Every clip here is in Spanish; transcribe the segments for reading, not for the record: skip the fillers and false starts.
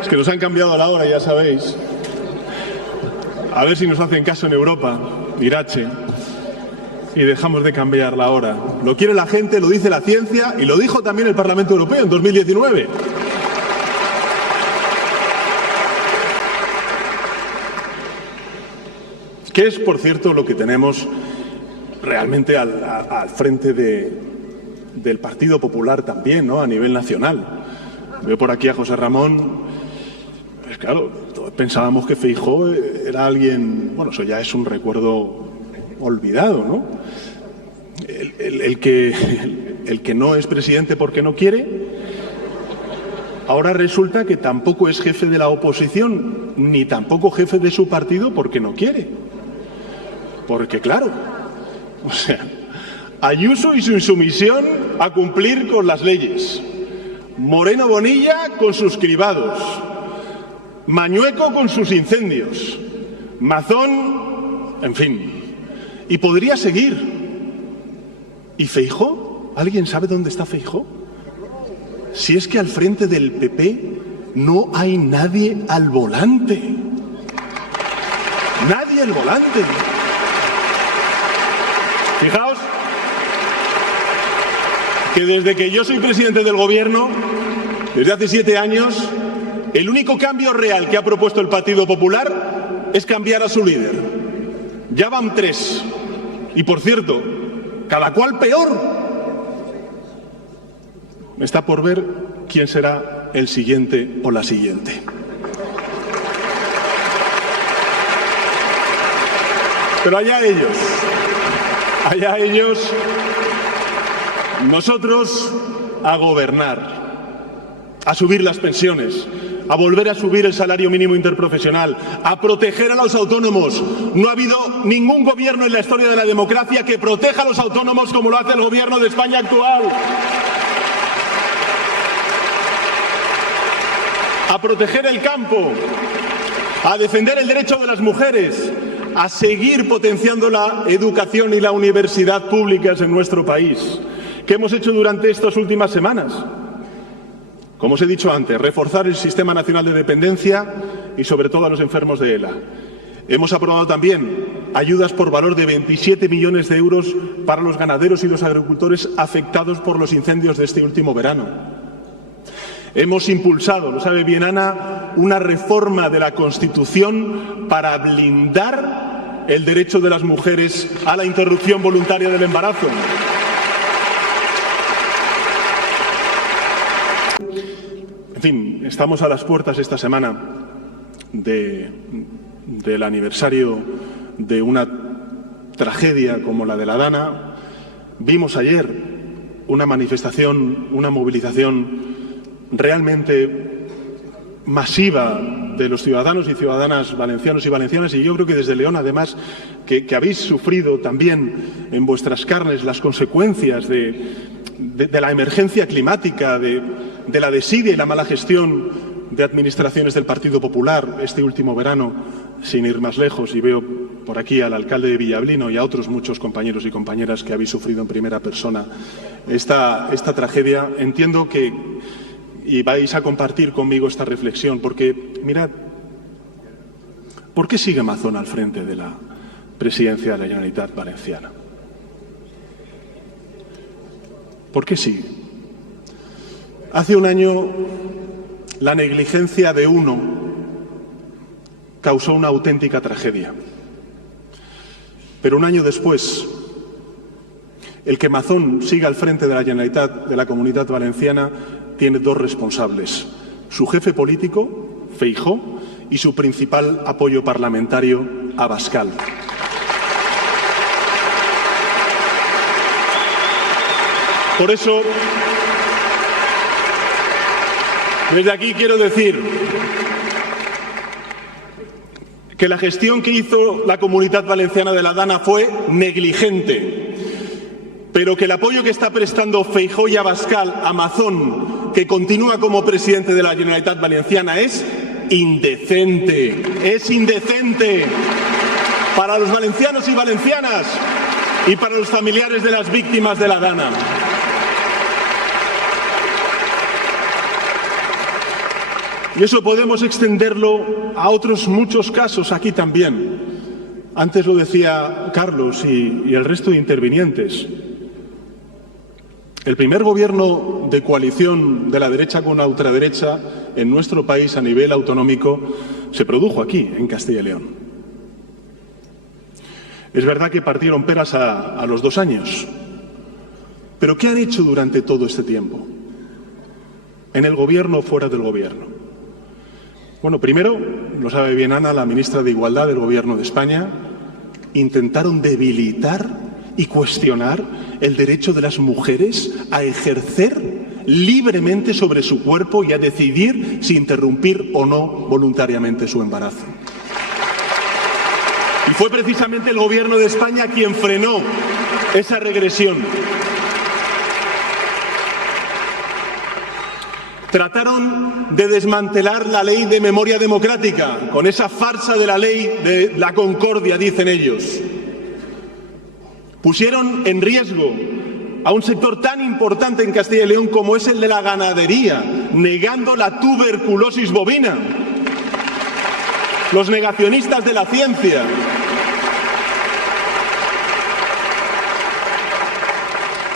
Es que nos han cambiado la hora, ya sabéis. A ver si nos hacen caso en Europa, Irache, y dejamos de cambiar la hora. Lo quiere la gente, lo dice la ciencia y lo dijo también el Parlamento Europeo en 2019. Que es, por cierto, lo que tenemos realmente al frente del Partido Popular también, ¿no? A nivel nacional. Veo por aquí a José Ramón. Pues claro, todos pensábamos que Feijóo era alguien... Bueno, eso ya es un recuerdo olvidado, ¿no? El que no es presidente porque no quiere, ahora resulta que tampoco es jefe de la oposición, ni tampoco jefe de su partido porque no quiere. Porque claro, o sea, Ayuso y su insumisión a cumplir con las leyes, Moreno Bonilla con sus cribados, Mañueco con sus incendios, Mazón, en fin, y podría seguir. ¿Y Feijóo? ¿Alguien sabe dónde está Feijóo? Si es que al frente del PP no hay nadie al volante. Nadie al volante. Fijaos que desde que yo soy presidente del Gobierno, desde hace 7 años, el único cambio real que ha propuesto el Partido Popular es cambiar a su líder. Ya van 3. Y por cierto, cada cual peor. Está por ver quién será el siguiente o la siguiente. Pero allá ellos. Allá ellos, nosotros a gobernar, a subir las pensiones, a volver a subir el salario mínimo interprofesional, a proteger a los autónomos. No ha habido ningún gobierno en la historia de la democracia que proteja a los autónomos como lo hace el gobierno de España actual. A proteger el campo, a defender el derecho de las mujeres, a seguir potenciando la educación y la universidad públicas en nuestro país. ¿Qué hemos hecho durante estas últimas semanas? Como os he dicho antes, reforzar el Sistema Nacional de Dependencia y sobre todo a los enfermos de ELA. Hemos aprobado también ayudas por valor de 27 millones de euros para los ganaderos y los agricultores afectados por los incendios de este último verano. Hemos impulsado, lo sabe bien Ana, una reforma de la Constitución para blindar el derecho de las mujeres a la interrupción voluntaria del embarazo. En fin, estamos a las puertas esta semana del aniversario de una tragedia como la de la Dana. Vimos ayer una manifestación, una movilización realmente masiva de los ciudadanos y ciudadanas valencianos y valencianas, y yo creo que desde León, además, que habéis sufrido también en vuestras carnes las consecuencias de la emergencia climática, de la desidia y la mala gestión de administraciones del Partido Popular este último verano, sin ir más lejos, y veo por aquí al alcalde de Villablino y a otros muchos compañeros y compañeras que habéis sufrido en primera persona esta tragedia. Entiendo que y vais a compartir conmigo esta reflexión, porque, mirad, ¿por qué sigue Mazón al frente de la presidencia de la Generalitat Valenciana? ¿Por qué sigue? Hace un año, la negligencia de uno causó una auténtica tragedia. Pero un año después, el que Mazón siga al frente de la Generalitat de la Comunitat Valenciana tiene 2 responsables: su jefe político, Feijóo, y su principal apoyo parlamentario, Abascal. Por eso, desde aquí quiero decir que la gestión que hizo la Comunitat Valenciana de la Dana fue negligente, pero que el apoyo que está prestando Feijóo y Abascal a Mazón, que continúa como presidente de la Generalitat Valenciana, es indecente. Es indecente para los valencianos y valencianas y para los familiares de las víctimas de la Dana. Y eso podemos extenderlo a otros muchos casos aquí también. Antes lo decía Carlos y el resto de intervinientes. El primer gobierno de coalición de la derecha con la ultraderecha en nuestro país a nivel autonómico se produjo aquí, en Castilla y León. Es verdad que partieron peras a los 2 años. Pero ¿qué han hecho durante todo este tiempo? En el gobierno o fuera del gobierno. Bueno, primero, lo sabe bien Ana, la ministra de Igualdad del Gobierno de España, intentaron debilitar y cuestionar el derecho de las mujeres a ejercer libremente sobre su cuerpo y a decidir si interrumpir o no voluntariamente su embarazo. Y fue precisamente el Gobierno de España quien frenó esa regresión. Trataron de desmantelar la ley de memoria democrática, con esa farsa de la ley de la concordia, dicen ellos. Pusieron en riesgo a un sector tan importante en Castilla y León como es el de la ganadería, negando la tuberculosis bovina. Los negacionistas de la ciencia.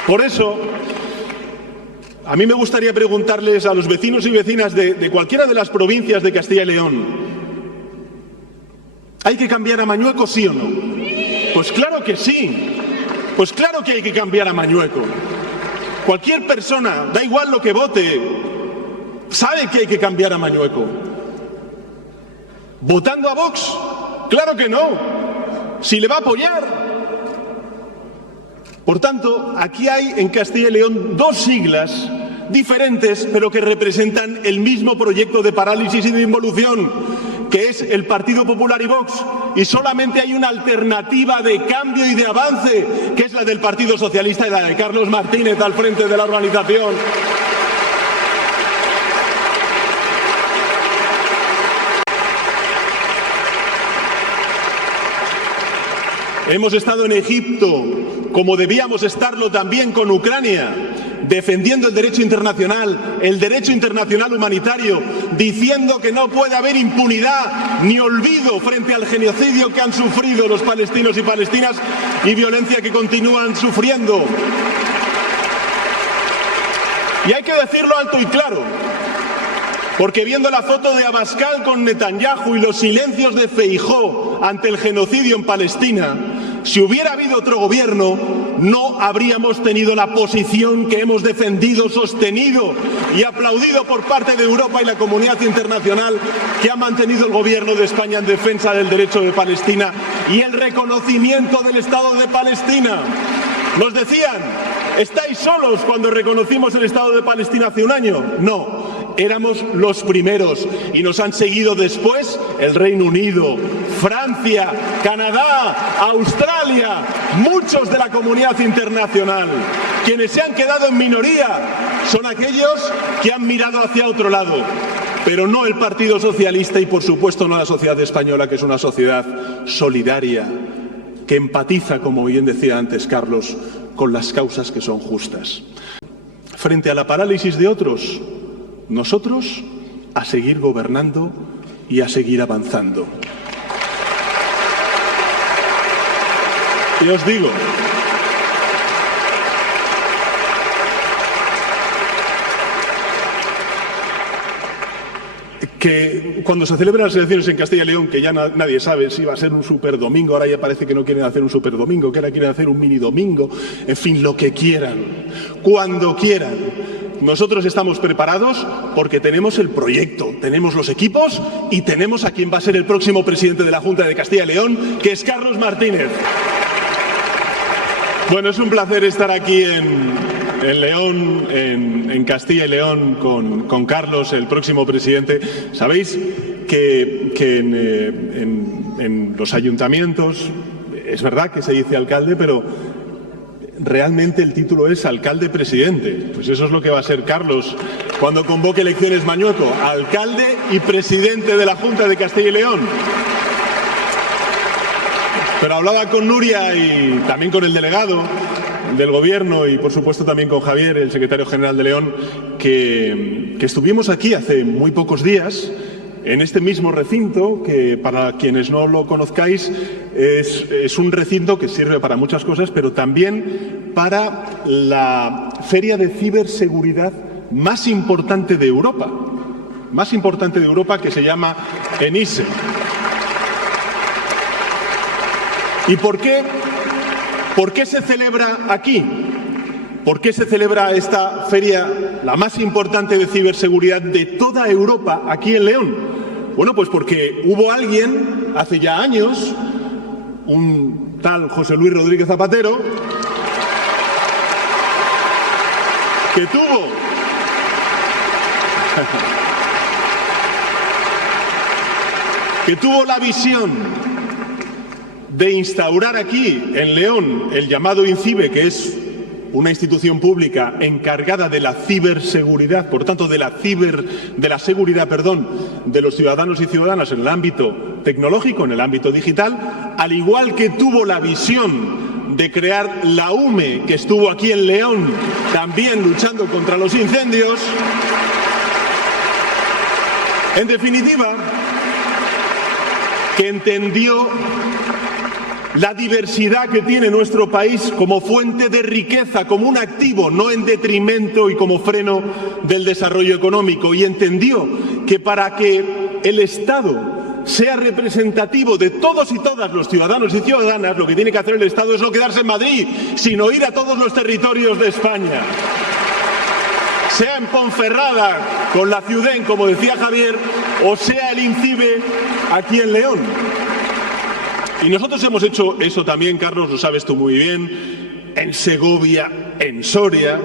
Por eso, a mí me gustaría preguntarles a los vecinos y vecinas de cualquiera de las provincias de Castilla y León, ¿hay que cambiar a Mañueco, sí o no? Pues claro que sí. Pues claro que hay que cambiar a Mañueco. Cualquier persona, da igual lo que vote, sabe que hay que cambiar a Mañueco. ¿Votando a Vox? Claro que no. Si le va a apoyar. Por tanto, aquí hay en Castilla y León 2 siglas diferentes, pero que representan el mismo proyecto de parálisis y de involución, que es el Partido Popular y Vox, y solamente hay una alternativa de cambio y de avance, que es la del Partido Socialista y la de Carlos Martínez al frente de la organización. Hemos estado en Egipto, como debíamos estarlo también con Ucrania, defendiendo el derecho internacional humanitario, diciendo que no puede haber impunidad ni olvido frente al genocidio que han sufrido los palestinos y palestinas y violencia que continúan sufriendo. Y hay que decirlo alto y claro, porque viendo la foto de Abascal con Netanyahu y los silencios de Feijóo ante el genocidio en Palestina, si hubiera habido otro gobierno, no habríamos tenido la posición que hemos defendido, sostenido y aplaudido por parte de Europa y la comunidad internacional que ha mantenido el gobierno de España en defensa del derecho de Palestina y el reconocimiento del Estado de Palestina. Nos decían, ¿estáis solos cuando reconocimos el Estado de Palestina hace un año? No. Éramos los primeros y nos han seguido después el Reino Unido, Francia, Canadá, Australia, muchos de la comunidad internacional. Quienes se han quedado en minoría son aquellos que han mirado hacia otro lado, pero no el Partido Socialista y por supuesto no la sociedad española, que es una sociedad solidaria, que empatiza, como bien decía antes Carlos, con las causas que son justas. Frente a la parálisis de otros, nosotros a seguir gobernando y a seguir avanzando. Y os digo, que cuando se celebran las elecciones en Castilla y León, que ya nadie sabe si va a ser un superdomingo, ahora ya parece que no quieren hacer un superdomingo, que ahora quieren hacer un mini domingo, en fin, lo que quieran, cuando quieran. Nosotros estamos preparados porque tenemos el proyecto, tenemos los equipos y tenemos a quien va a ser el próximo presidente de la Junta de Castilla y León, que es Carlos Martínez. Bueno, es un placer estar aquí en León, en Castilla y León, con Carlos, el próximo presidente. Sabéis que en los ayuntamientos, es verdad que se dice alcalde, pero realmente el título es alcalde-presidente. Pues eso es lo que va a ser Carlos cuando convoque elecciones Mañueco, alcalde y presidente de la Junta de Castilla y León. Pero hablaba con Nuria y también con el delegado del Gobierno y, por supuesto, también con Javier, el secretario general de León, que estuvimos aquí hace muy pocos días en este mismo recinto, que para quienes no lo conozcáis es un recinto que sirve para muchas cosas, pero también para la feria de ciberseguridad más importante de Europa, que se llama ENISE. ¿Y por qué se celebra aquí? ¿Por qué se celebra esta feria, la más importante de ciberseguridad de toda Europa, aquí en León? Bueno, pues porque hubo alguien, hace ya años, un tal José Luis Rodríguez Zapatero, que tuvo la visión de instaurar aquí, en León, el llamado INCIBE, que es una institución pública encargada de la ciberseguridad, por tanto, de la seguridad, de los ciudadanos y ciudadanas en el ámbito tecnológico, en el ámbito digital, al igual que tuvo la visión de crear la UME, que estuvo aquí en León también luchando contra los incendios. En definitiva, que entendió la diversidad que tiene nuestro país como fuente de riqueza, como un activo, no en detrimento y como freno del desarrollo económico. Y entendió que para que el Estado sea representativo de todos y todas los ciudadanos y ciudadanas, lo que tiene que hacer el Estado es no quedarse en Madrid, sino ir a todos los territorios de España. Sea en Ponferrada, con la Ciudén, como decía Javier, o sea el INCIBE aquí en León. Y nosotros hemos hecho eso también, Carlos, lo sabes tú muy bien, en Segovia, en Soria.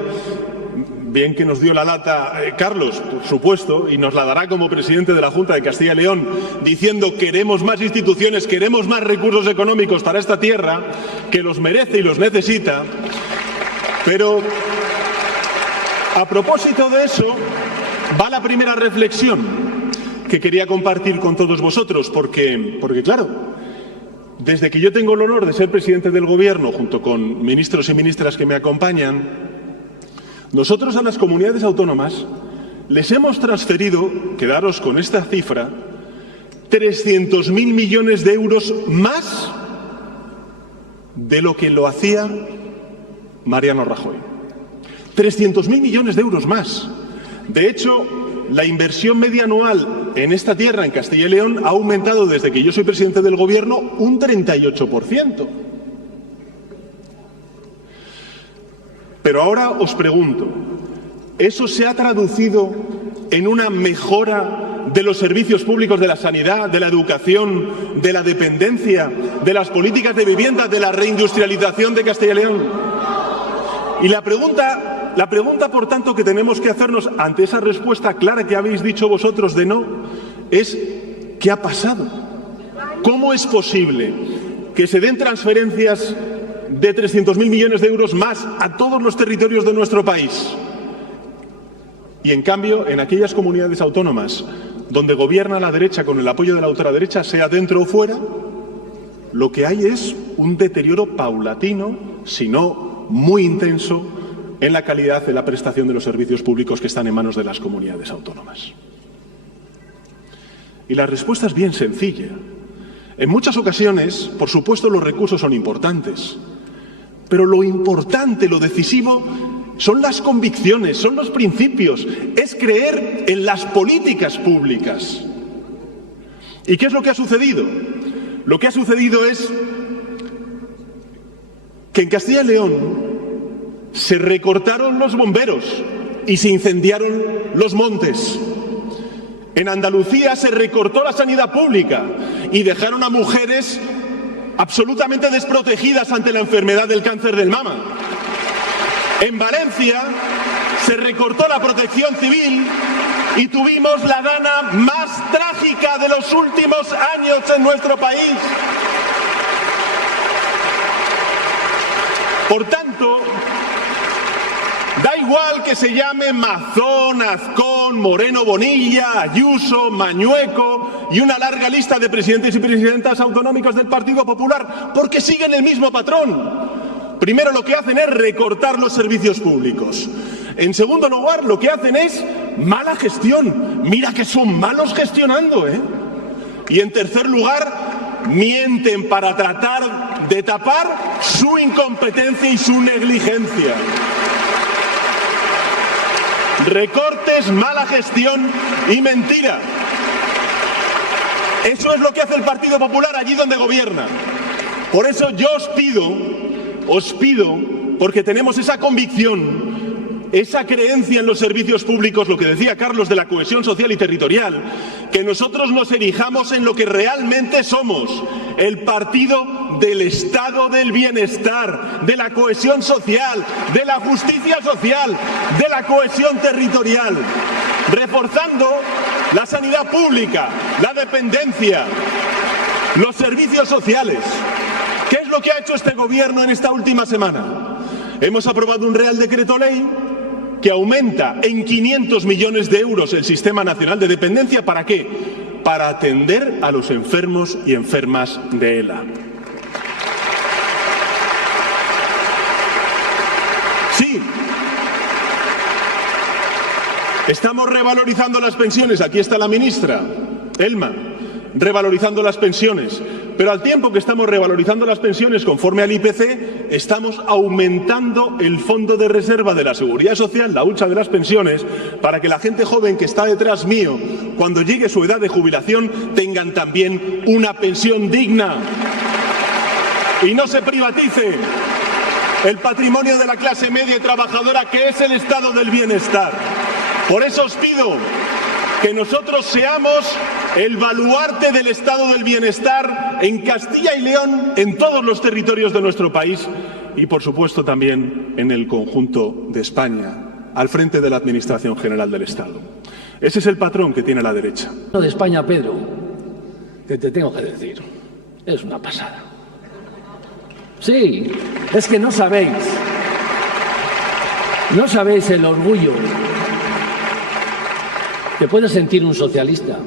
Bien que nos dio la lata Carlos, por supuesto, y nos la dará como presidente de la Junta de Castilla y León, diciendo queremos más instituciones, queremos más recursos económicos para esta tierra, que los merece y los necesita. Pero a propósito de eso, va la primera reflexión que quería compartir con todos vosotros, porque claro, desde que yo tengo el honor de ser presidente del Gobierno, junto con ministros y ministras que me acompañan, nosotros a las comunidades autónomas les hemos transferido, quedaros con esta cifra, 300.000 millones de euros más de lo que lo hacía Mariano Rajoy. 300.000 millones de euros más. De hecho, la inversión media anual en esta tierra, en Castilla y León, ha aumentado desde que yo soy presidente del Gobierno un 38%. Pero ahora os pregunto, ¿eso se ha traducido en una mejora de los servicios públicos de la sanidad, de la educación, de la dependencia, de las políticas de vivienda, de la reindustrialización de Castilla y León? Y la pregunta, por tanto, que tenemos que hacernos ante esa respuesta clara que habéis dicho vosotros de no, es ¿qué ha pasado? ¿Cómo es posible que se den transferencias de 300.000 millones de euros más a todos los territorios de nuestro país? Y en cambio, en aquellas comunidades autónomas donde gobierna la derecha con el apoyo de la ultraderecha, sea dentro o fuera, lo que hay es un deterioro paulatino, si no muy intenso, en la calidad de la prestación de los servicios públicos que están en manos de las comunidades autónomas. Y la respuesta es bien sencilla. En muchas ocasiones, por supuesto, los recursos son importantes, pero lo importante, lo decisivo, son las convicciones, son los principios, es creer en las políticas públicas. ¿Y qué es lo que ha sucedido? Lo que ha sucedido es que en Castilla y León se recortaron los bomberos y se incendiaron los montes. En Andalucía se recortó la sanidad pública y dejaron a mujeres absolutamente desprotegidas ante la enfermedad del cáncer del mama. En Valencia se recortó la protección civil y tuvimos la gana más trágica de los últimos años en nuestro país. Por tanto, da igual que se llame Mazón, Azcón, Moreno Bonilla, Ayuso, Mañueco y una larga lista de presidentes y presidentas autonómicos del Partido Popular, porque siguen el mismo patrón. Primero, lo que hacen es recortar los servicios públicos. En segundo lugar, lo que hacen es mala gestión. Mira que son malos gestionando, ¿eh? Y en tercer lugar, mienten para tratar de tapar su incompetencia y su negligencia. Recortes, mala gestión y mentira. Eso es lo que hace el Partido Popular allí donde gobierna. Por eso yo os pido, porque tenemos esa convicción, esa creencia en los servicios públicos, lo que decía Carlos de la cohesión social y territorial, que nosotros nos erijamos en lo que realmente somos, el partido del Estado del bienestar, de la cohesión social, de la justicia social, de la cohesión territorial, reforzando la sanidad pública, la dependencia, los servicios sociales. ¿Qué es lo que ha hecho este gobierno en esta última semana? Hemos aprobado un Real Decreto Ley que aumenta en 500 millones de euros el Sistema Nacional de Dependencia. ¿Para qué? Para atender a los enfermos y enfermas de ELA. Sí, estamos revalorizando las pensiones. Aquí está la ministra, Elma, revalorizando las pensiones. Pero al tiempo que estamos revalorizando las pensiones conforme al IPC, estamos aumentando el fondo de reserva de la Seguridad Social, la hucha de las pensiones, para que la gente joven que está detrás mío, cuando llegue su edad de jubilación, tengan también una pensión digna. Y no se privatice el patrimonio de la clase media y trabajadora, que es el estado del bienestar. Por eso os pido que nosotros seamos el baluarte del estado del bienestar en Castilla y León, en todos los territorios de nuestro país y, por supuesto, también en el conjunto de España, al frente de la Administración General del Estado. Ese es el patrón que tiene la derecha. De España, Pedro, que te tengo que decir, es una pasada. Sí, es que no sabéis el orgullo que puede sentir un socialista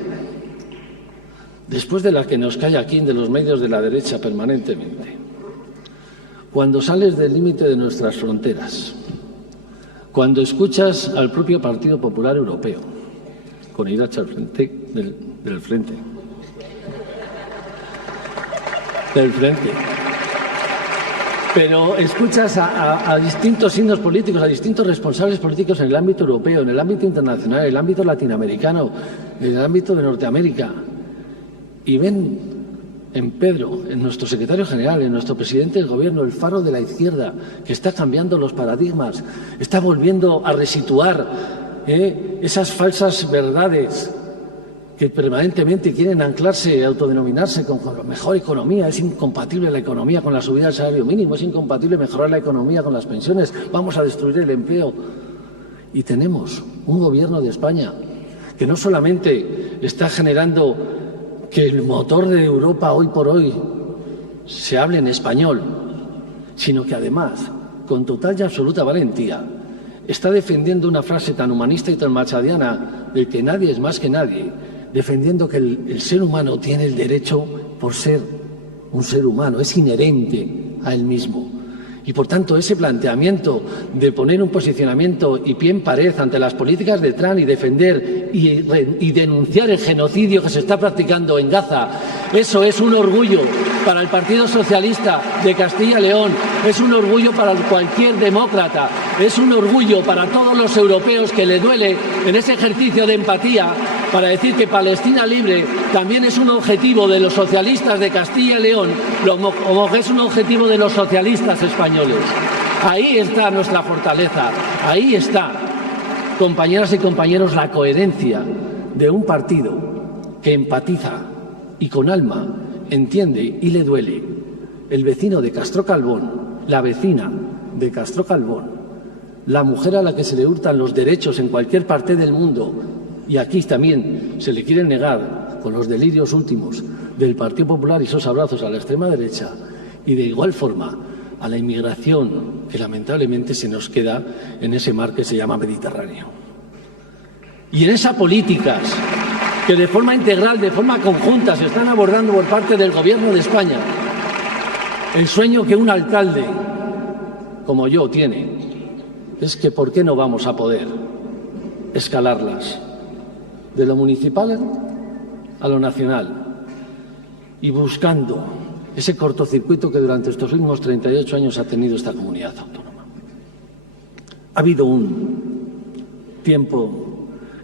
después de la que nos cae aquí de los medios de la derecha permanentemente, cuando sales del límite de nuestras fronteras, cuando escuchas al propio Partido Popular Europeo, con Irache al frente del frente, pero escuchas a distintos signos políticos, a distintos responsables políticos en el ámbito europeo, en el ámbito internacional, en el ámbito latinoamericano, en el ámbito de Norteamérica, y ven en Pedro, en nuestro secretario general, en nuestro presidente del gobierno, el faro de la izquierda, que está cambiando los paradigmas, está volviendo a resituar esas falsas verdades que permanentemente quieren anclarse, autodenominarse con la mejor economía. Es incompatible la economía con la subida del salario mínimo, es incompatible mejorar la economía con las pensiones, vamos a destruir el empleo. Y tenemos un gobierno de España que no solamente está generando que el motor de Europa hoy por hoy se hable en español, sino que además, con total y absoluta valentía, está defendiendo una frase tan humanista y tan machadiana del que nadie es más que nadie, defendiendo que el ser humano tiene el derecho por ser un ser humano, es inherente a él mismo. Y por tanto ese planteamiento de poner un posicionamiento y pie en pared ante las políticas de Trump y defender y denunciar el genocidio que se está practicando en Gaza, eso es un orgullo para el Partido Socialista de Castilla y León, es un orgullo para cualquier demócrata, es un orgullo para todos los europeos que le duele en ese ejercicio de empatía para decir que Palestina libre también es un objetivo de los socialistas de Castilla y León, como es un objetivo de los socialistas españoles. Ahí está nuestra fortaleza, ahí está, compañeras y compañeros, la coherencia de un partido que empatiza y con alma entiende y le duele el vecino de Castro Calbón, la vecina de Castro Calbón, la mujer a la que se le hurtan los derechos en cualquier parte del mundo, y aquí también se le quieren negar con los delirios últimos del Partido Popular y esos abrazos a la extrema derecha, y de igual forma a la inmigración que lamentablemente se nos queda en ese mar que se llama Mediterráneo. Y en esas políticas que de forma integral, de forma conjunta, se están abordando por parte del Gobierno de España, el sueño que un alcalde como yo, tiene, es que ¿por qué no vamos a poder escalarlas de lo municipal a lo nacional y buscando ese cortocircuito que durante estos últimos 38 años ha tenido esta comunidad autónoma? Ha habido un tiempo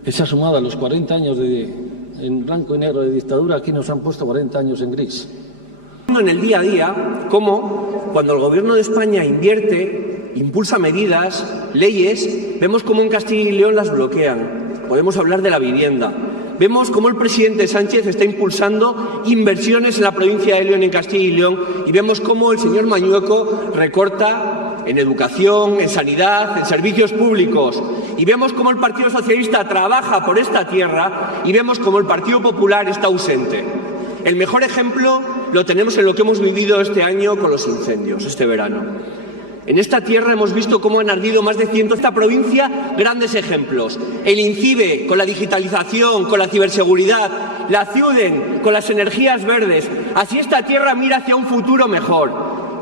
que se ha sumado a los 40 años en blanco y negro de dictadura. Aquí nos han puesto 40 años en gris. En el día a día, cómo cuando el Gobierno de España invierte, impulsa medidas, leyes, vemos cómo en Castilla y León las bloquean. Podemos hablar de la vivienda. Vemos cómo el presidente Sánchez está impulsando inversiones en la provincia de León y en Castilla y León, y vemos cómo el señor Mañueco recorta en educación, en sanidad, en servicios públicos. Y vemos cómo el Partido Socialista trabaja por esta tierra y vemos cómo el Partido Popular está ausente. El mejor ejemplo lo tenemos en lo que hemos vivido este año con los incendios, este verano. En esta tierra hemos visto cómo han ardido más de 100. Esta provincia, grandes ejemplos. El INCIBE, con la digitalización, con la ciberseguridad. La CIUDEN, con las energías verdes. Así esta tierra mira hacia un futuro mejor.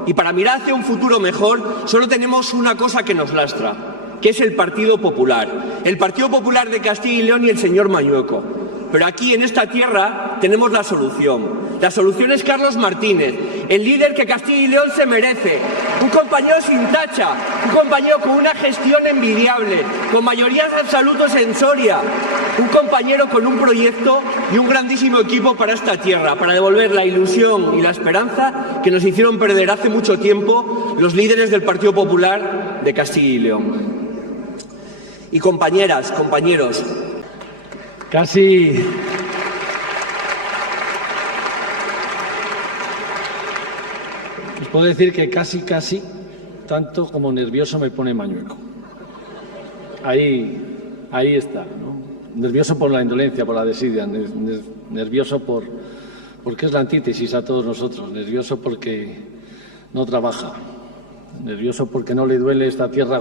Y para mirar hacia un futuro mejor, solo tenemos una cosa que nos lastra, que es el Partido Popular. El Partido Popular de Castilla y León y el señor Mañueco. Pero aquí, en esta tierra, tenemos la solución. La solución es Carlos Martínez, el líder que Castilla y León se merece. Un compañero sin tacha, un compañero con una gestión envidiable, con mayorías absolutas en Soria. Un compañero con un proyecto y un grandísimo equipo para esta tierra, para devolver la ilusión y la esperanza que nos hicieron perder hace mucho tiempo los líderes del Partido Popular de Castilla y León. Y compañeras, compañeros, Casi os puedo decir que casi tanto como nervioso me pone Mañueco. Ahí está, ¿no? Nervioso por la indolencia, por la desidia, nervioso porque es la antítesis a todos nosotros, nervioso porque no trabaja, nervioso porque no le duele esta tierra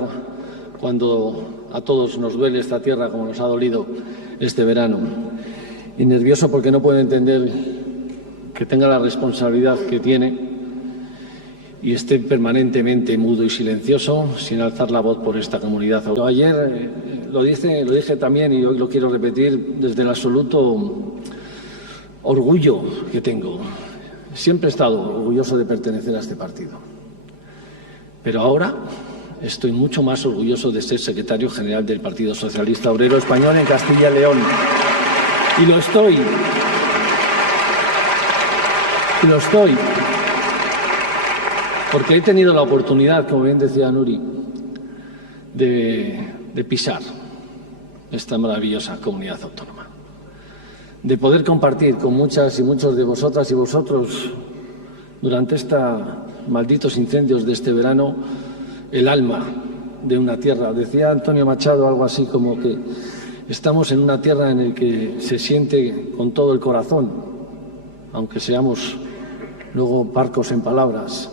cuando a todos nos duele esta tierra como nos ha dolido este verano, y nervioso porque no puede entender que tenga la responsabilidad que tiene y esté permanentemente mudo y silencioso sin alzar la voz por esta comunidad autónoma. Ayer lo dije también y hoy lo quiero repetir desde el absoluto orgullo que tengo. Siempre he estado orgulloso de pertenecer a este partido, pero ahora estoy mucho más orgulloso de ser secretario general del Partido Socialista Obrero Español en Castilla y León. Y lo estoy. Porque he tenido la oportunidad, como bien decía Nuri, de pisar esta maravillosa comunidad autónoma. De poder compartir con muchas y muchos de vosotras y vosotros durante estos malditos incendios de este verano el alma de una tierra. Decía Antonio Machado algo así como que estamos en una tierra en la que se siente con todo el corazón, aunque seamos luego parcos en palabras,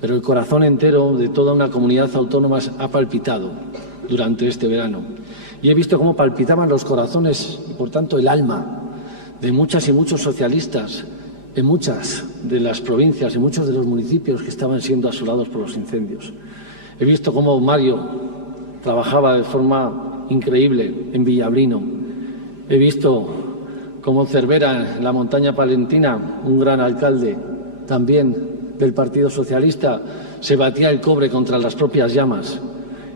pero el corazón entero de toda una comunidad autónoma ha palpitado durante este verano. Y he visto cómo palpitaban los corazones y, por tanto, el alma de muchas y muchos socialistas en muchas de las provincias y muchos de los municipios que estaban siendo asolados por los incendios. He visto cómo Mario trabajaba de forma increíble en Villablino. He visto cómo Cervera, en la montaña palentina, un gran alcalde también del Partido Socialista, se batía el cobre contra las propias llamas,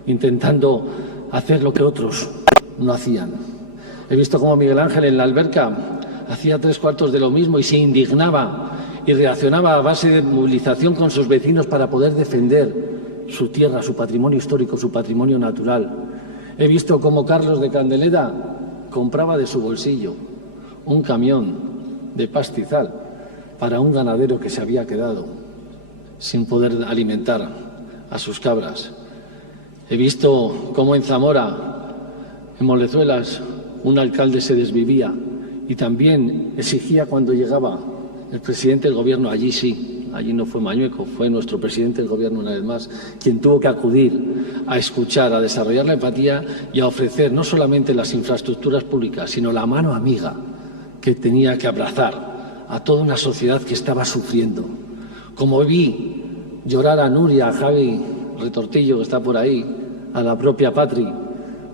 intentando hacer lo que otros no hacían. He visto cómo Miguel Ángel en la Alberca hacía 3/4 de lo mismo y se indignaba y reaccionaba a base de movilización con sus vecinos para poder defender su tierra, su patrimonio histórico, su patrimonio natural. He visto cómo Carlos de Candeleda compraba de su bolsillo un camión de pastizal para un ganadero que se había quedado sin poder alimentar a sus cabras. He visto cómo en Zamora, en Molezuelas, un alcalde se desvivía y también exigía cuando llegaba el presidente del Gobierno, allí sí, allí no fue Mañueco, fue nuestro presidente del Gobierno una vez más, quien tuvo que acudir a escuchar, a desarrollar la empatía y a ofrecer no solamente las infraestructuras públicas, sino la mano amiga que tenía que abrazar a toda una sociedad que estaba sufriendo. Como vi llorar a Nuria, a Javi retortillo que está por ahí a la propia Patri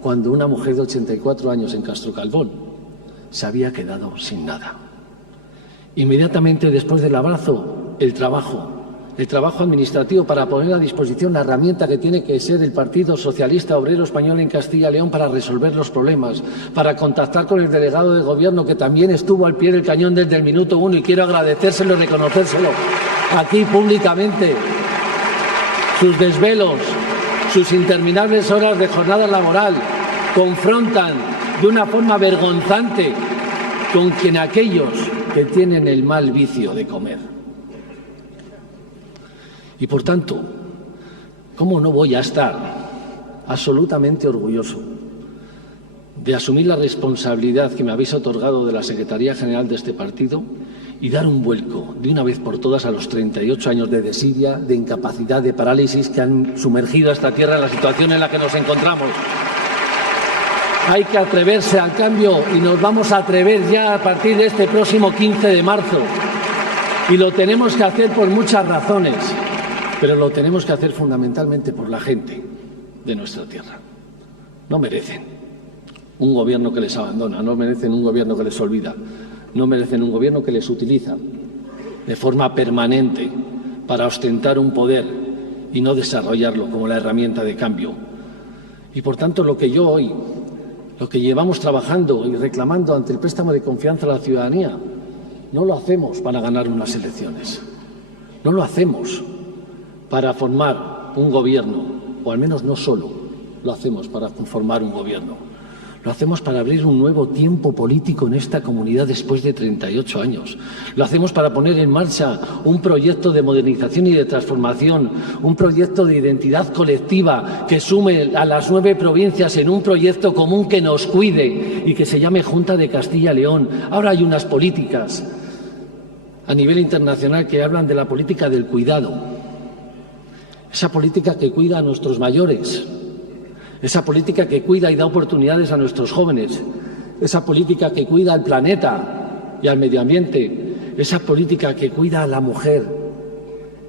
cuando una mujer de 84 años en Castro Calvón se había quedado sin nada. Inmediatamente después del abrazo, el trabajo administrativo para poner a disposición la herramienta que tiene que ser el Partido Socialista Obrero Español en Castilla y León para resolver los problemas, para contactar con el delegado de Gobierno que también estuvo al pie del cañón desde el minuto 1 y quiero agradecérselo y reconocérselo aquí públicamente. Sus desvelos, sus interminables horas de jornada laboral confrontan de una forma vergonzante con quien aquellos que tienen el mal vicio de comer. Y por tanto, ¿cómo no voy a estar absolutamente orgulloso de asumir la responsabilidad que me habéis otorgado de la Secretaría General de este partido y dar un vuelco de una vez por todas a los 38 años de desidia, de incapacidad, de parálisis que han sumergido a esta tierra en la situación en la que nos encontramos? Hay que atreverse al cambio y nos vamos a atrever ya a partir de este próximo 15 de marzo. Y lo tenemos que hacer por muchas razones, pero lo tenemos que hacer fundamentalmente por la gente de nuestra tierra. No merecen un gobierno que les abandona, no merecen un gobierno que les olvida, no merecen un gobierno que les utiliza de forma permanente para ostentar un poder y no desarrollarlo como la herramienta de cambio. Y por tanto lo que llevamos trabajando y reclamando ante el préstamo de confianza a la ciudadanía, no lo hacemos para ganar unas elecciones, no lo hacemos para formar un gobierno, o al menos no solo lo hacemos para formar un gobierno, lo hacemos para abrir un nuevo tiempo político en esta comunidad después de 38 años. Lo hacemos para poner en marcha un proyecto de modernización y de transformación, un proyecto de identidad colectiva que sume a las 9 provincias en un proyecto común que nos cuide y que se llame Junta de Castilla y León. Ahora hay unas políticas a nivel internacional que hablan de la política del cuidado. Esa política que cuida a nuestros mayores, esa política que cuida y da oportunidades a nuestros jóvenes, esa política que cuida al planeta y al medio ambiente, esa política que cuida a la mujer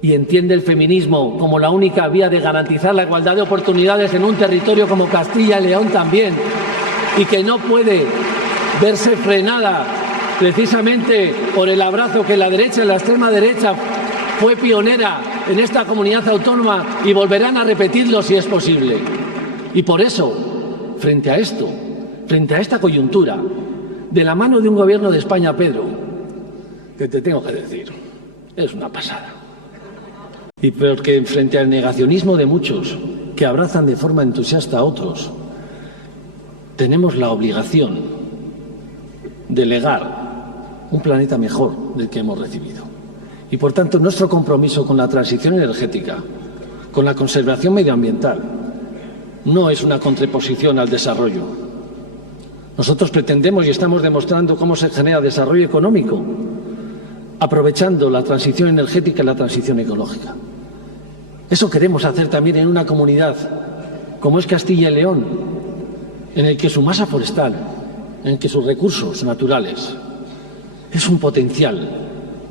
y entiende el feminismo como la única vía de garantizar la igualdad de oportunidades en un territorio como Castilla y León también, y que no puede verse frenada precisamente por el abrazo que la derecha, la extrema derecha, fue pionera en esta comunidad autónoma y volverán a repetirlo si es posible. Y por eso, frente a esto, frente a esta coyuntura, de la mano de un gobierno de España, Pedro, que te tengo que decir, es una pasada. Y porque frente al negacionismo de muchos que abrazan de forma entusiasta a otros, tenemos la obligación de legar un planeta mejor del que hemos recibido. Y por tanto, nuestro compromiso con la transición energética, con la conservación medioambiental, no es una contraposición al desarrollo. Nosotros pretendemos y estamos demostrando cómo se genera desarrollo económico, aprovechando la transición energética y la transición ecológica. Eso queremos hacer también en una comunidad como es Castilla y León, en el que su masa forestal, en el que sus recursos naturales es un potencial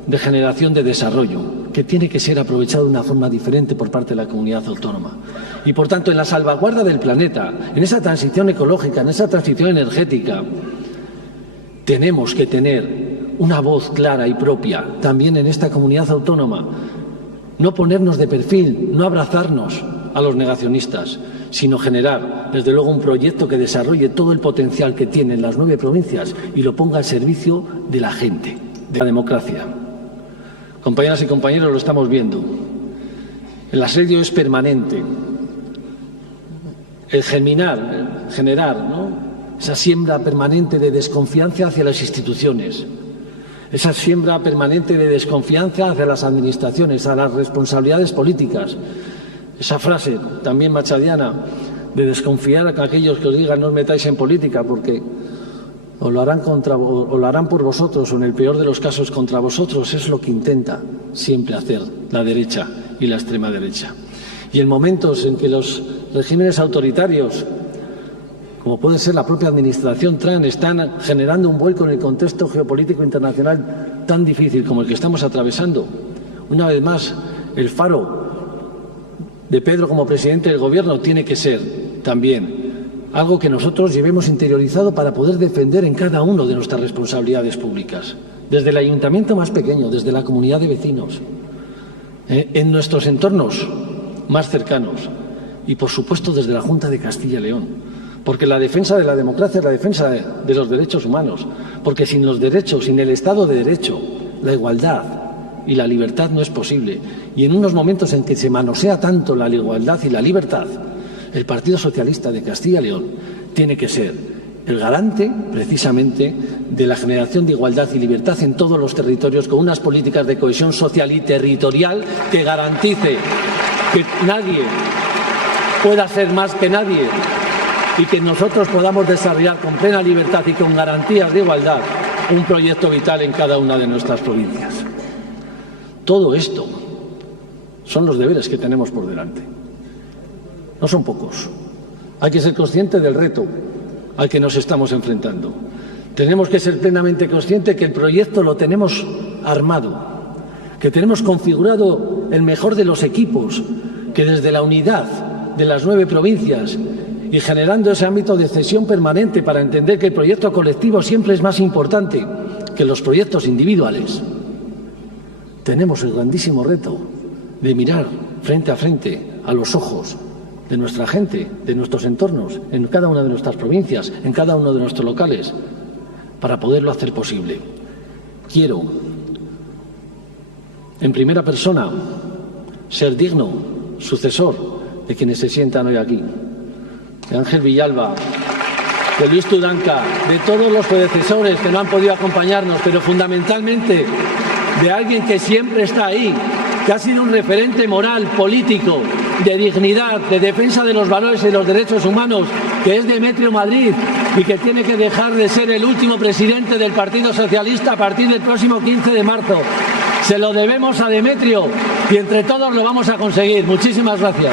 de generación de desarrollo que tiene que ser aprovechado de una forma diferente por parte de la comunidad autónoma. Y por tanto, en la salvaguarda del planeta, en esa transición ecológica, en esa transición energética, tenemos que tener una voz clara y propia también en esta comunidad autónoma. No ponernos de perfil, no abrazarnos a los negacionistas, sino generar, desde luego, un proyecto que desarrolle todo el potencial que tienen las 9 provincias y lo ponga al servicio de la gente, de la democracia. Compañeras y compañeros, lo estamos viendo. El asedio es permanente. El generar, ¿no?, esa siembra permanente de desconfianza hacia las instituciones, esa siembra permanente de desconfianza hacia las administraciones, a las responsabilidades políticas. Esa frase también machadiana de desconfiar a aquellos que os digan no os metáis en política porque o lo harán por vosotros o en el peor de los casos contra vosotros, es lo que intenta siempre hacer la derecha y la extrema derecha. Y en momentos en que los regímenes autoritarios, como puede ser la propia administración Trump, están generando un vuelco en el contexto geopolítico internacional tan difícil como el que estamos atravesando, una vez más el faro de Pedro como presidente del Gobierno tiene que ser también algo que nosotros llevemos interiorizado para poder defender en cada una de nuestras responsabilidades públicas, desde el ayuntamiento más pequeño, desde la comunidad de vecinos, en nuestros entornos más cercanos y, por supuesto, desde la Junta de Castilla y León, porque la defensa de la democracia es la defensa de los derechos humanos, porque sin los derechos, sin el Estado de Derecho, la igualdad y la libertad no es posible. Y en unos momentos en que se manosea tanto la igualdad y la libertad, el Partido Socialista de Castilla y León tiene que ser el garante, precisamente, de la generación de igualdad y libertad en todos los territorios, con unas políticas de cohesión social y territorial que garantice que nadie pueda ser más que nadie y que nosotros podamos desarrollar con plena libertad y con garantías de igualdad un proyecto vital en cada una de nuestras provincias. Todo esto son los deberes que tenemos por delante. No son pocos. Hay que ser consciente del reto al que nos estamos enfrentando. Tenemos que ser plenamente conscientes que el proyecto lo tenemos armado, que tenemos configurado el mejor de los equipos, que desde la unidad de las 9 provincias y generando ese ámbito de cesión permanente para entender que el proyecto colectivo siempre es más importante que los proyectos individuales, tenemos el grandísimo reto de mirar frente a frente a los ojos de nuestra gente, de nuestros entornos, en cada una de nuestras provincias, en cada uno de nuestros locales, para poderlo hacer posible. Quiero, en primera persona, ser digno sucesor de quienes se sientan hoy aquí, de Ángel Villalba, de Luis Tudanca, de todos los predecesores que no han podido acompañarnos, pero fundamentalmente de alguien que siempre está ahí, que ha sido un referente moral, político, de dignidad, de defensa de los valores y los derechos humanos, que es Demetrio Madrid y que tiene que dejar de ser el último presidente del Partido Socialista a partir del próximo 15 de marzo. Se lo debemos a Demetrio y entre todos lo vamos a conseguir. Muchísimas gracias.